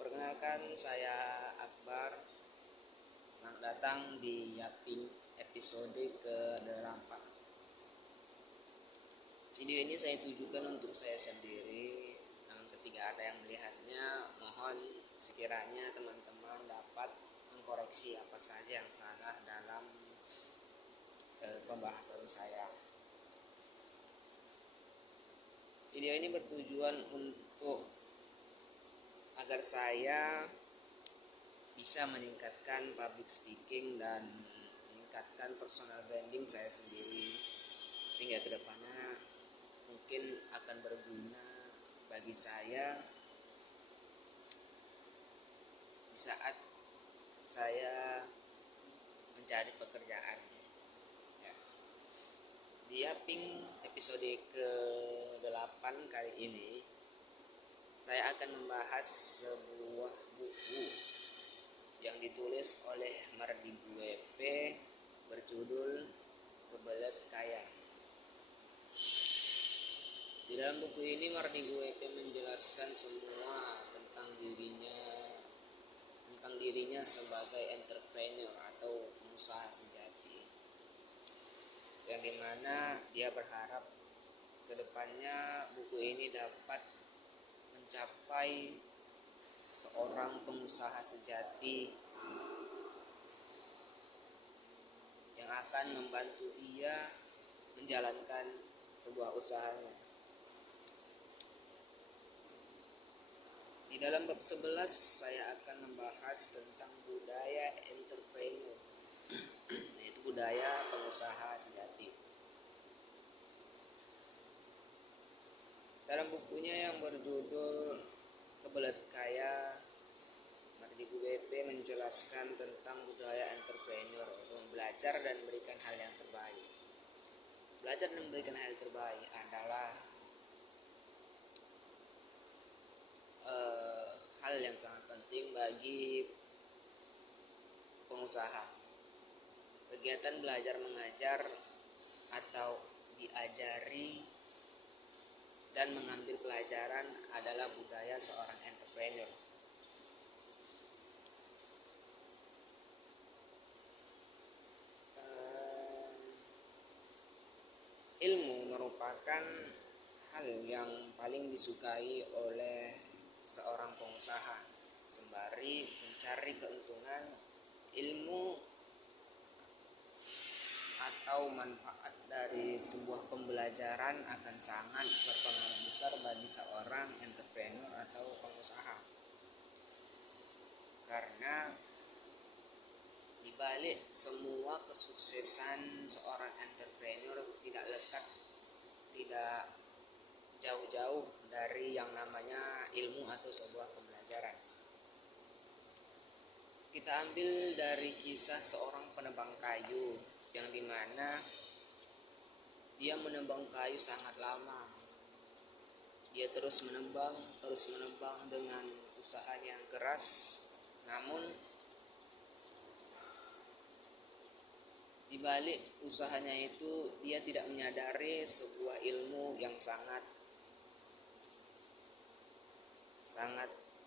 Perkenalkan, saya Akbar. Selamat datang di Yaping episode ke-8. Video ini saya tujukan untuk saya sendiri, namun ketika ada yang melihatnya, mohon sekiranya teman-teman dapat mengkoreksi apa saja yang salah dalam pembahasan saya. Video ini bertujuan untuk agar saya bisa meningkatkan public speaking dan meningkatkan personal branding saya sendiri, sehingga kedepannya mungkin akan berguna bagi saya di saat saya mencari pekerjaan. Di Yaping episode ke-8 kali ini saya akan membahas sebuah buku yang ditulis oleh Mardi WP berjudul Kebelet Kaya. Di dalam buku ini Mardi WP menjelaskan semua tentang dirinya sebagai entrepreneur atau pengusaha sejati, yang dimana dia berharap kedepannya buku ini dapat mencapai seorang pengusaha sejati yang akan membantu dia menjalankan sebuah usahanya. Di dalam bab 11 saya akan membahas tentang budaya entrepreneur, yaitu budaya pengusaha sejati. Dalam bukunya yang berjudul Kebelet Kaya, Mardi WP menjelaskan tentang budaya entrepreneur, yaitu belajar dan memberikan hal yang terbaik. Belajar dan memberikan hal yang terbaik adalah hal yang sangat penting bagi pengusaha. Kegiatan belajar mengajar atau diajari dan mengambil pelajaran adalah budaya seorang entrepreneur. Ilmu merupakan hal yang paling disukai oleh seorang pengusaha. Sembari mencari keuntungan, ilmu atau manfaat dari sebuah pembelajaran akan sangat berpengaruh besar bagi seorang entrepreneur atau pengusaha. Karena di balik semua kesuksesan seorang entrepreneur tidak jauh-jauh dari yang namanya ilmu atau sebuah pembelajaran. Kita ambil dari kisah seorang penebang kayu, yang dimana dia menebang kayu sangat lama. Dia terus menebang dengan usahanya yang keras. Namun di balik usahanya itu dia tidak menyadari sebuah ilmu yang sangat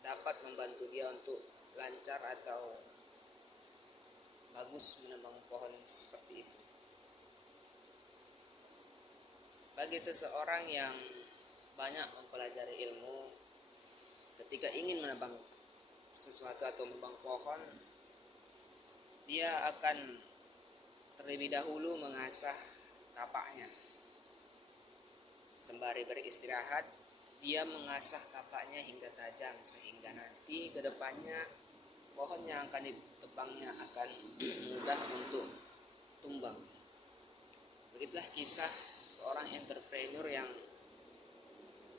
dapat membantu dia untuk lancar atau bagus menebang pohon seperti itu. Bagi seseorang yang banyak mempelajari ilmu, ketika ingin menebang sesuatu atau menebang pohon, dia akan terlebih dahulu mengasah kapaknya. Sembari beristirahat, dia mengasah kapaknya hingga tajam, sehingga nanti ke depannya pohon yang akan ditebangnya akan mudah untuk tumbang. Begitulah kisah seorang entrepreneur yang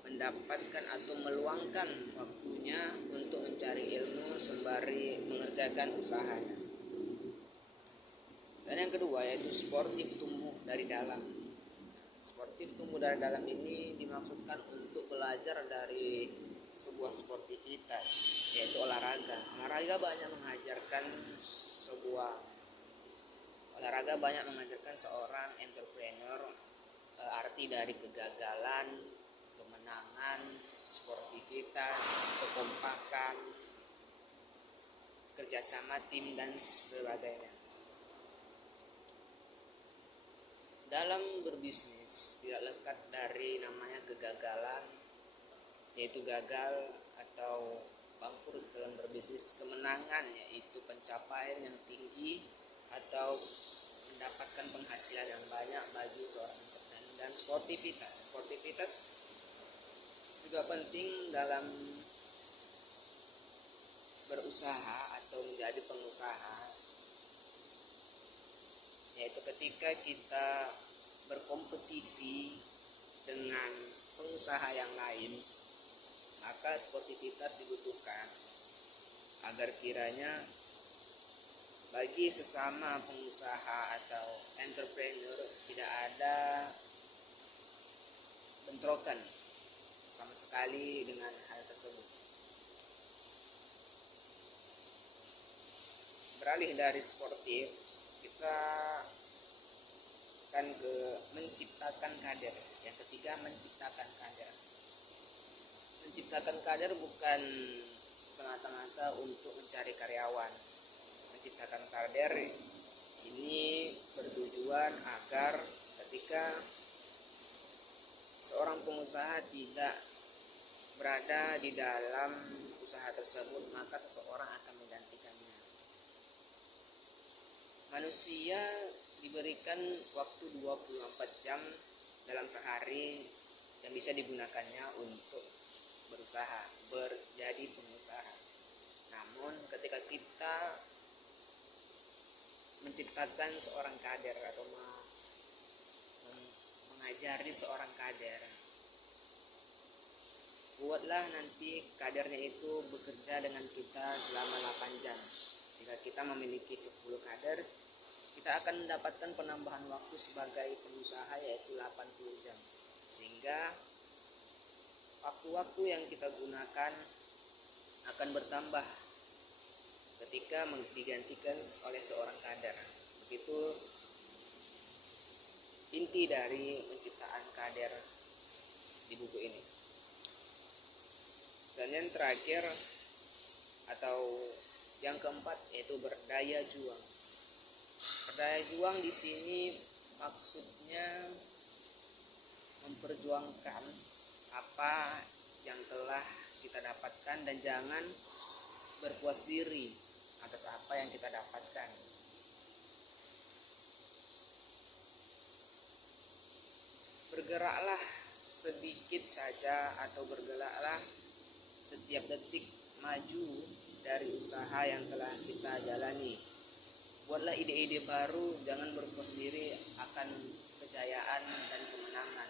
mendapatkan atau meluangkan waktunya untuk mencari ilmu sembari mengerjakan usahanya. Dan yang kedua yaitu sportif tumbuh dari dalam. Sportif tumbuh dari dalam ini dimaksudkan untuk belajar dari sebuah sportivitas, yaitu olahraga. Olahraga banyak mengajarkan seorang entrepreneur arti dari kegagalan, kemenangan, sportivitas, kekompakan, kerjasama tim dan sebagainya. Dalam berbisnis tidak lekat dari namanya kegagalan, yaitu gagal atau bangkrut dalam berbisnis. Kemenangan yaitu pencapaian yang tinggi atau mendapatkan penghasilan yang banyak bagi seorang entrepreneur. Dan sportivitas juga penting dalam berusaha atau menjadi pengusaha, yaitu ketika kita berkompetisi dengan pengusaha yang lain, maka sportivitas dibutuhkan agar kiranya bagi sesama pengusaha atau entrepreneur tidak ada bentrokan sama sekali dengan hal tersebut. Beralih dari sportif, kita akan ke menciptakan kader. Yang ketiga, menciptakan kader. Menciptakan kader bukan semata-mata untuk mencari karyawan. Menciptakan kader ini bertujuan agar ketika seorang pengusaha tidak berada di dalam usaha tersebut, maka seseorang akan menggantikannya. Manusia diberikan waktu 24 jam dalam sehari yang bisa digunakannya untuk berusaha, menjadi pengusaha. Namun ketika kita menciptakan seorang kader atau mengajari seorang kader, buatlah nanti kadernya itu bekerja dengan kita selama 8 jam. Jika kita memiliki 10 kader, kita akan mendapatkan penambahan waktu sebagai pengusaha yaitu 80 jam. Sehingga waktu-waktu yang kita gunakan akan bertambah ketika digantikan oleh seorang kader. Begitu inti dari penciptaan kader di buku ini. Dan yang terakhir atau yang keempat yaitu berdaya juang. Berdaya juang di sini maksudnya memperjuangkan apa yang telah kita dapatkan dan jangan berpuas diri atas apa yang kita dapatkan. Bergeraklah sedikit saja atau bergeraklah setiap detik maju dari usaha yang telah kita jalani. Buatlah ide-ide baru, jangan berpuas diri akan kejayaan dan kemenangan.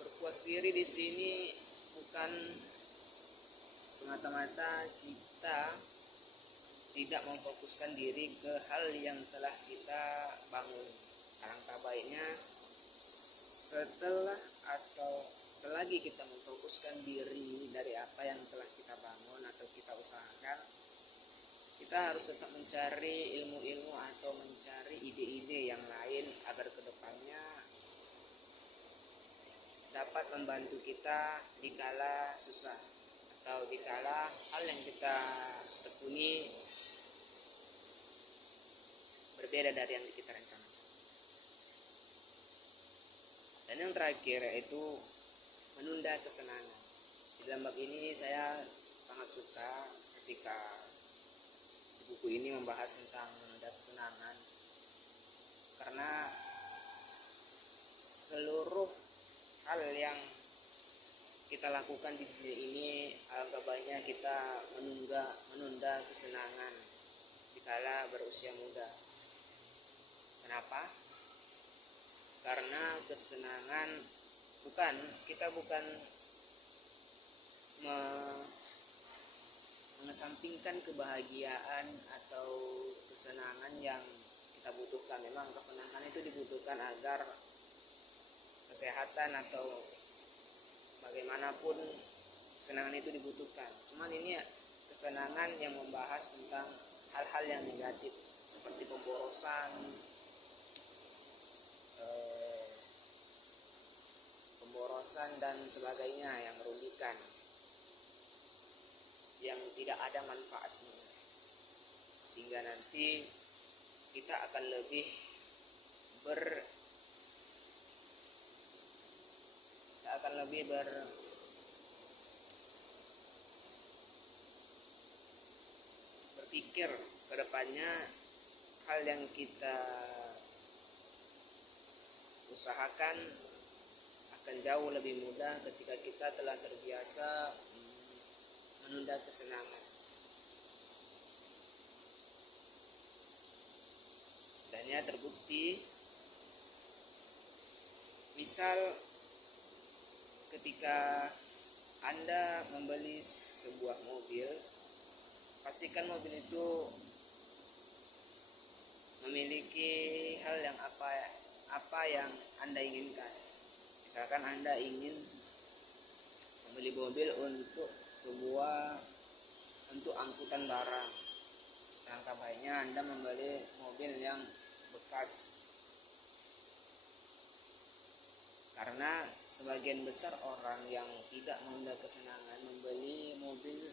Berpuas diri di sini bukan semata-mata kita tidak memfokuskan diri ke hal yang telah kita bangun. Alangkah baiknya setelah atau selagi kita memfokuskan diri dari apa yang telah kita bangun atau kita usahakan, kita harus tetap mencari ilmu-ilmu atau mencari ide-ide yang lain agar kedepannya dapat membantu kita dikala susah atau dikala hal yang kita tekuni berbeda dari yang kita rencanakan. Dan yang terakhir yaitu menunda kesenangan. Di dalam bab ini saya sangat suka ketika buku ini membahas tentang menunda kesenangan, karena seluruh hal yang kita lakukan di dunia ini agak banyak kita menunda kesenangan dikala berusia muda. Kenapa? Karena kesenangan kita bukan mengesampingkan kebahagiaan atau kesenangan yang kita butuhkan. Memang kesenangan itu dibutuhkan agar kesehatan atau bagaimanapun kesenangan itu dibutuhkan. Cuman ini kesenangan yang membahas tentang hal-hal yang negatif. seperti pemborosan, dan sebagainya yang merugikan, yang tidak ada manfaatnya, sehingga nanti kita akan lebih berpikir ke depannya. Hal yang kita usahakan akan jauh lebih mudah ketika kita telah terbiasa menunda kesenangan. Dan ya terbukti, misal ketika Anda membeli sebuah mobil, pastikan mobil itu memiliki hal yang apa yang Anda inginkan. Misalkan Anda ingin membeli mobil untuk angkutan barang, langkah baiknya Anda membeli mobil yang bekas, karena sebagian besar orang yang tidak menunda kesenangan membeli mobil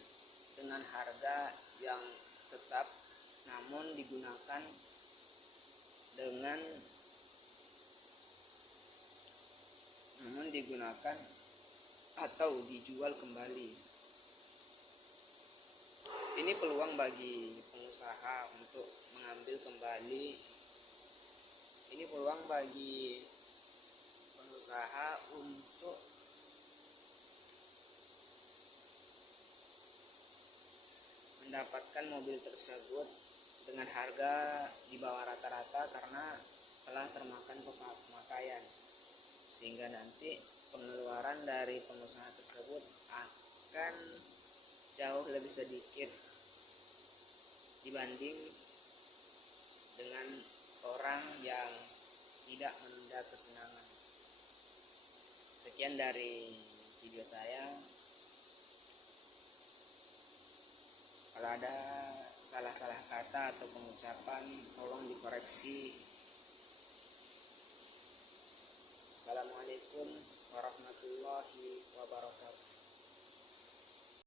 dengan harga yang tetap, namun digunakan atau dijual kembali. Ini peluang bagi pengusaha untuk mengambil kembali. Ini peluang bagi pengusaha untuk mendapatkan mobil tersebut dengan harga di bawah rata-rata karena telah termakan pemakaian, sehingga nanti pengeluaran dari pengusaha tersebut akan jauh lebih sedikit dibanding dengan orang yang tidak menunda kesenangan. Sekian dari video saya. Kalau ada salah-salah kata atau pengucapan, tolong dikoreksi. Assalamualaikum warahmatullahi wabarakatuh.